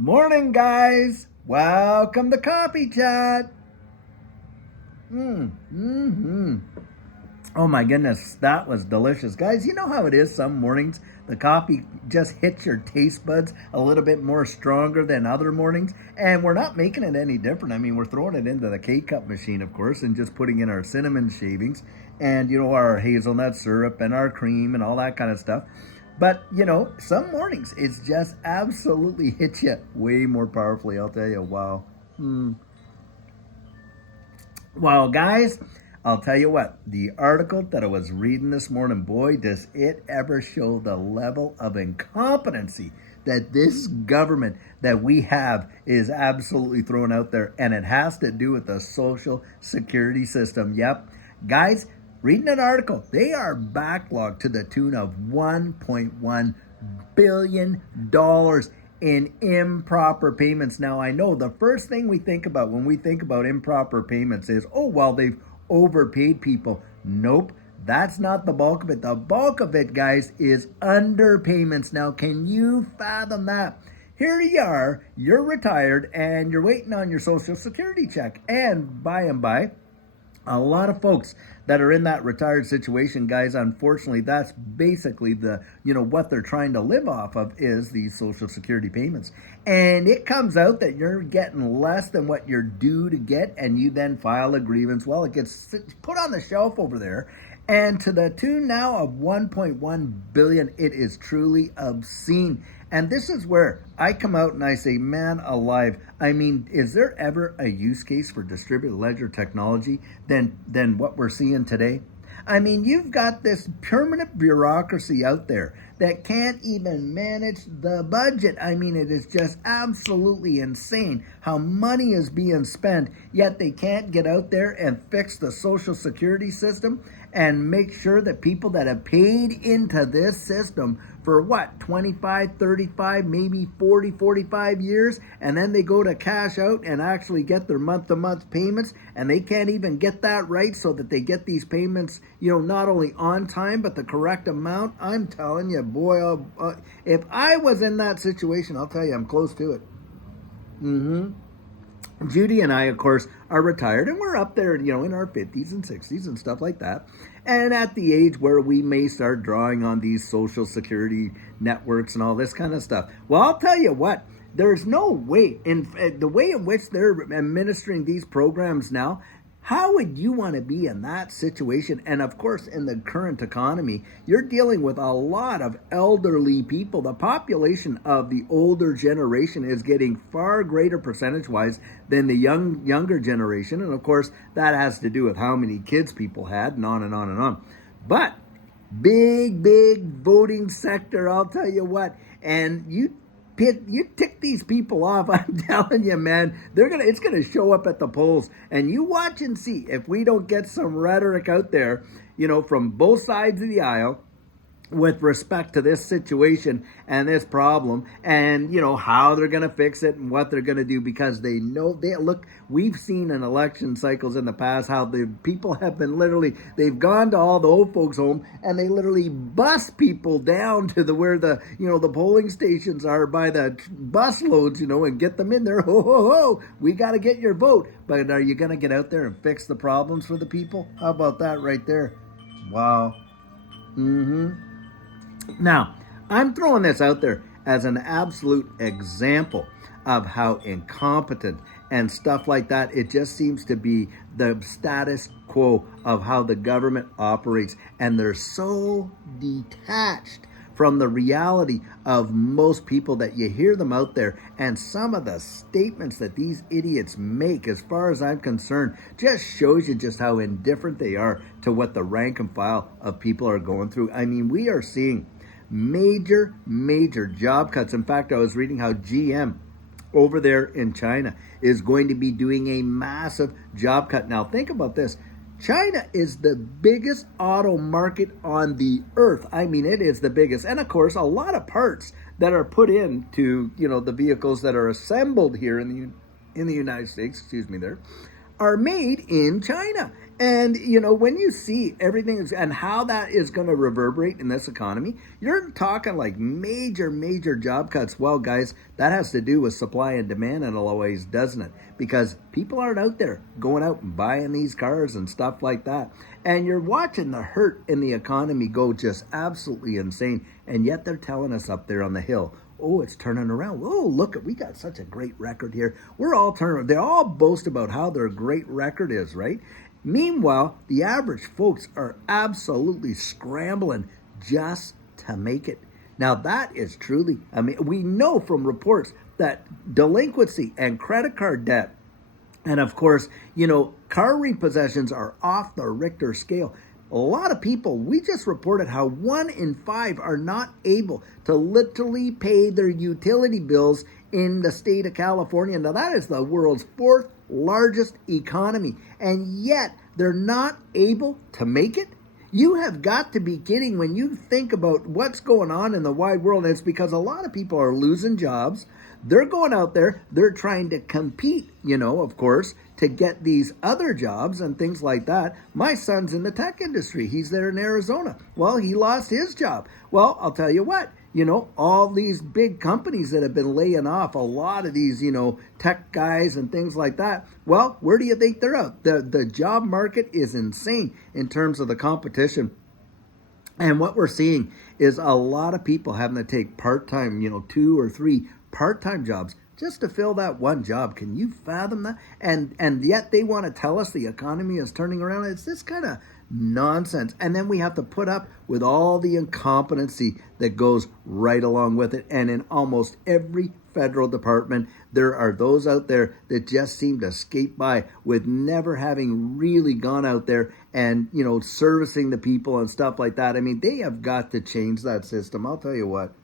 Morning, guys. Welcome to Coffee Chat. Oh my goodness, that was delicious. Guys, you know how it is some mornings the coffee just hits your taste buds a little bit more stronger than other mornings, and we're not making it any different. I mean, we're throwing it into the K-cup machine, of course, and just putting in our cinnamon shavings and our hazelnut syrup and our cream and all that kind of stuff. But, some mornings it's just absolutely hits you way more powerfully, I'll tell you. Wow. Well, guys, I'll tell you what, the article that I was reading this morning, boy, does it ever show the level of incompetency that this government that we have is absolutely thrown out there. And it has to do with the social security system. Yep. Guys, reading an article, they are backlogged to the tune of $1.1 billion in improper payments. Now, I know the first thing we think about when we think about improper payments is, oh, well, they've overpaid people. Nope, that's not the bulk of it. The bulk of it, guys, is underpayments. Now, can you fathom that? Here you are, you're retired, and you're waiting on your Social Security check. And by and by, a lot of folks that are in that retired situation, guys, unfortunately, that's basically what they're trying to live off of is these Social Security payments. And it comes out that you're getting less than what you're due to get, and you then file a grievance. Well, it gets put on the shelf over there. And to the tune now of 1.1 billion, it is truly obscene. And this is where I come out and I say, man alive. I mean, is there ever a use case for distributed ledger technology than what we're seeing today? I mean, you've got this permanent bureaucracy out there that can't even manage the budget. I mean, it is just absolutely insane how money is being spent, yet they can't get out there and fix the Social Security system and make sure that people that have paid into this system for 25, 35, maybe 40, 45 years, and then they go to cash out and actually get their month-to-month payments, and they can't even get that right so that they get these payments, not only on time, but the correct amount. I'm telling you, boy, if I was in that situation, I'll tell you, I'm close to it. Judy and I, of course, are retired, and we're up there, in our 50s and 60s and stuff like that. And at the age where we may start drawing on these Social Security networks and all this kind of stuff. Well, I'll tell you what, there's no way, in the way in which they're administering these programs now, how would you want to be in that situation? And of course, in the current economy, you're dealing with a lot of elderly people. The population of the older generation is getting far greater percentage-wise than the younger generation. And of course, that has to do with how many kids people had and on and on and on. But big voting sector, I'll tell you what. And you tick these people off, I'm telling you, man, it's gonna show up at the polls. And you watch and see if we don't get some rhetoric out there, from both sides of the aisle with respect to this situation and this problem, and how they're going to fix it and what they're going to do, because they know we've seen in election cycles in the past how the people have been they've gone to all the old folks home and they literally bus people down to where the polling stations are by the bus loads, and get them in there. We got to get your vote. But are you going to get out there and fix the problems for the people? How about that right there? Wow. Now, I'm throwing this out there as an absolute example of how incompetent and stuff like that, it just seems to be the status quo of how the government operates. And they're so detached from the reality of most people that you hear them out there. And some of the statements that these idiots make, as far as I'm concerned, just shows you just how indifferent they are to what the rank and file of people are going through. I mean, we are seeing major job cuts. In fact, I was reading how GM over there in China is going to be doing a massive job cut. Now, think about this. China is the biggest auto market on the earth. I mean, it is the biggest. And of course, a lot of parts that are put into, the vehicles that are assembled here in the United States, are made in China. And, you know, when you see everything and how that is going to reverberate in this economy, you're talking like major, major job cuts. Well, guys, that has to do with supply and demand in a lot of ways, doesn't it? Because people aren't out there going out and buying these cars and stuff like that. And you're watching the hurt in the economy go just absolutely insane. And yet they're telling us up there on the hill, oh, it's turning around. Oh, look, we got such a great record here. We're all turning. They all boast about how their great record is, right? Meanwhile, the average folks are absolutely scrambling just to make it. Now, that is truly, I mean, we know from reports that delinquency and credit card debt, and of course, you know, car repossessions are off the Richter scale. A lot of people, we just reported how 1 in 5 are not able to literally pay their utility bills in the state of California. Now, that is the world's 4th largest economy, and yet they're not able to make it. You have got to be kidding when you think about what's going on in the wide world. And it's because a lot of people are losing jobs. They're going out there, they're trying to compete, you know, of course, to get these other jobs and things like that. My son's in the tech industry. He's there in Arizona. Well, he lost his job. Well, I'll tell you what, you know, all these big companies that have been laying off a lot of these, you know, tech guys and things like that. Well, where do you think they're out? The job market is insane in terms of the competition. And what we're seeing is a lot of people having to take part-time, you know, 2 or 3 part-time jobs just to fill that one job. Can you fathom that? And yet they want to tell us the economy is turning around. It's this kind of nonsense. And then we have to put up with all the incompetency that goes right along with it. And in almost every federal department, there are those out there that just seem to skate by with never having really gone out there and, you know, servicing the people and stuff like that. I mean, they have got to change that system. I'll tell you what.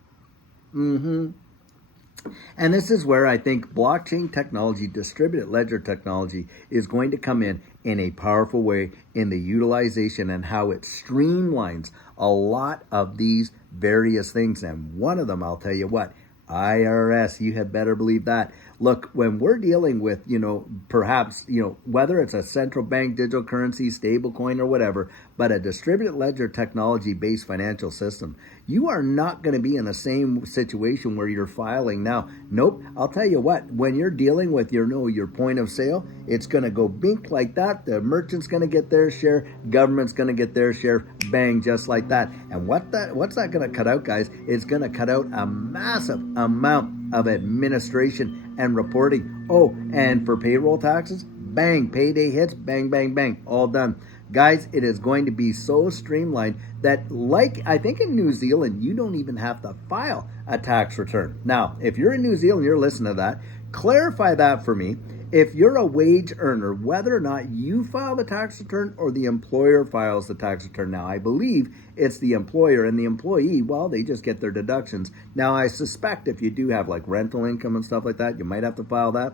And this is where I think blockchain technology, distributed ledger technology, is going to come in a powerful way in the utilization and how it streamlines a lot of these various things. And one of them, I'll tell you what, IRS, you had better believe that. Look, when we're dealing with, you know, perhaps, you know, whether it's a central bank digital currency, stable coin or whatever, but a distributed ledger technology based financial system, you are not going to be in the same situation where you're filing now. Nope. I'll tell you what, when you're dealing with your point of sale, it's going to go bink like that. The merchant's going to get their share. Government's going to get their share. Bang, just like that. And what's that going to cut out, guys? It's going to cut out a massive amount of administration and reporting. Oh, and for payroll taxes, bang, payday hits, bang, bang, bang, all done. Guys, it is going to be so streamlined that, like I think in New Zealand, you don't even have to file a tax return. Now, if you're in New Zealand, you're listening to that, clarify that for me. If you're a wage earner, whether or not you file the tax return or the employer files the tax return. Now, I believe it's the employer, and the employee, well, they just get their deductions. Now, I suspect if you do have like rental income and stuff like that, you might have to file that.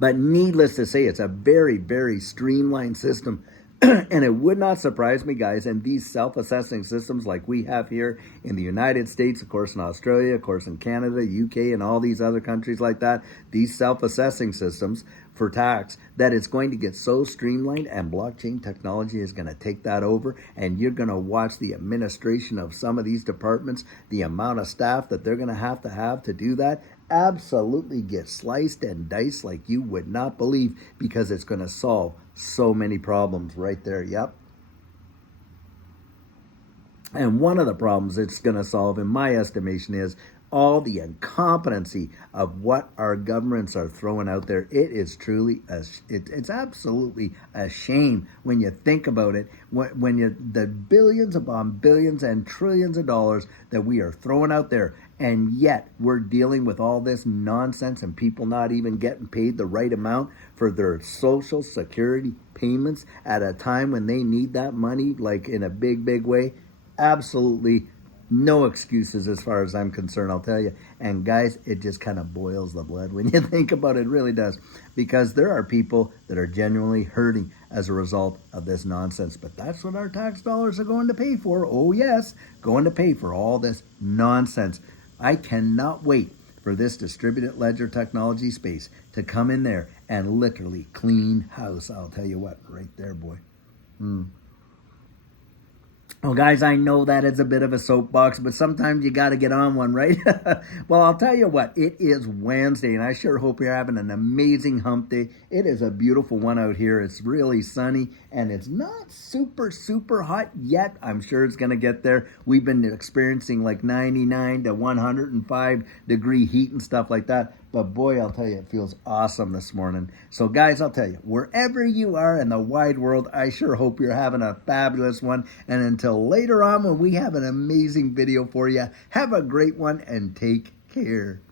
But needless to say, it's a very, very streamlined system. And it would not surprise me, guys, and these self-assessing systems like we have here in the United States, of course in Australia, of course in Canada, UK, and all these other countries like that, these self-assessing systems for tax, that it's going to get so streamlined, and blockchain technology is going to take that over, and you're going to watch the administration of some of these departments, the amount of staff that they're going to have to do that, absolutely get sliced and diced like you would not believe, because it's going to solve so many problems right there. Yep. And one of the problems it's going to solve, in my estimation, is all the incompetency of what our governments are throwing out there. It is truly, it's absolutely a shame when you think about it, when you're the billions upon billions and trillions of dollars that we are throwing out there, and yet we're dealing with all this nonsense and people not even getting paid the right amount for their social security payments at a time when they need that money like in a big, big way. Absolutely no excuses as far as I'm concerned, I'll tell you. And guys, it just kind of boils the blood when you think about it. It really does. Because there are people that are genuinely hurting as a result of this nonsense. But that's what our tax dollars are going to pay for. Oh yes, going to pay for all this nonsense. I cannot wait for this distributed ledger technology space to come in there and literally clean house. I'll tell you what, right there, boy. Well, guys, I know that is a bit of a soapbox, but sometimes you got to get on one, right? Well, I'll tell you what, it is Wednesday, and I sure hope you're having an amazing hump day. It is a beautiful one out here. It's really sunny, and it's not super, super hot yet. I'm sure it's going to get there. We've been experiencing like 99 to 105 degree heat and stuff like that. But boy, I'll tell you, it feels awesome this morning. So guys, I'll tell you, wherever you are in the wide world, I sure hope you're having a fabulous one. And until later on when we have an amazing video for you, have a great one and take care.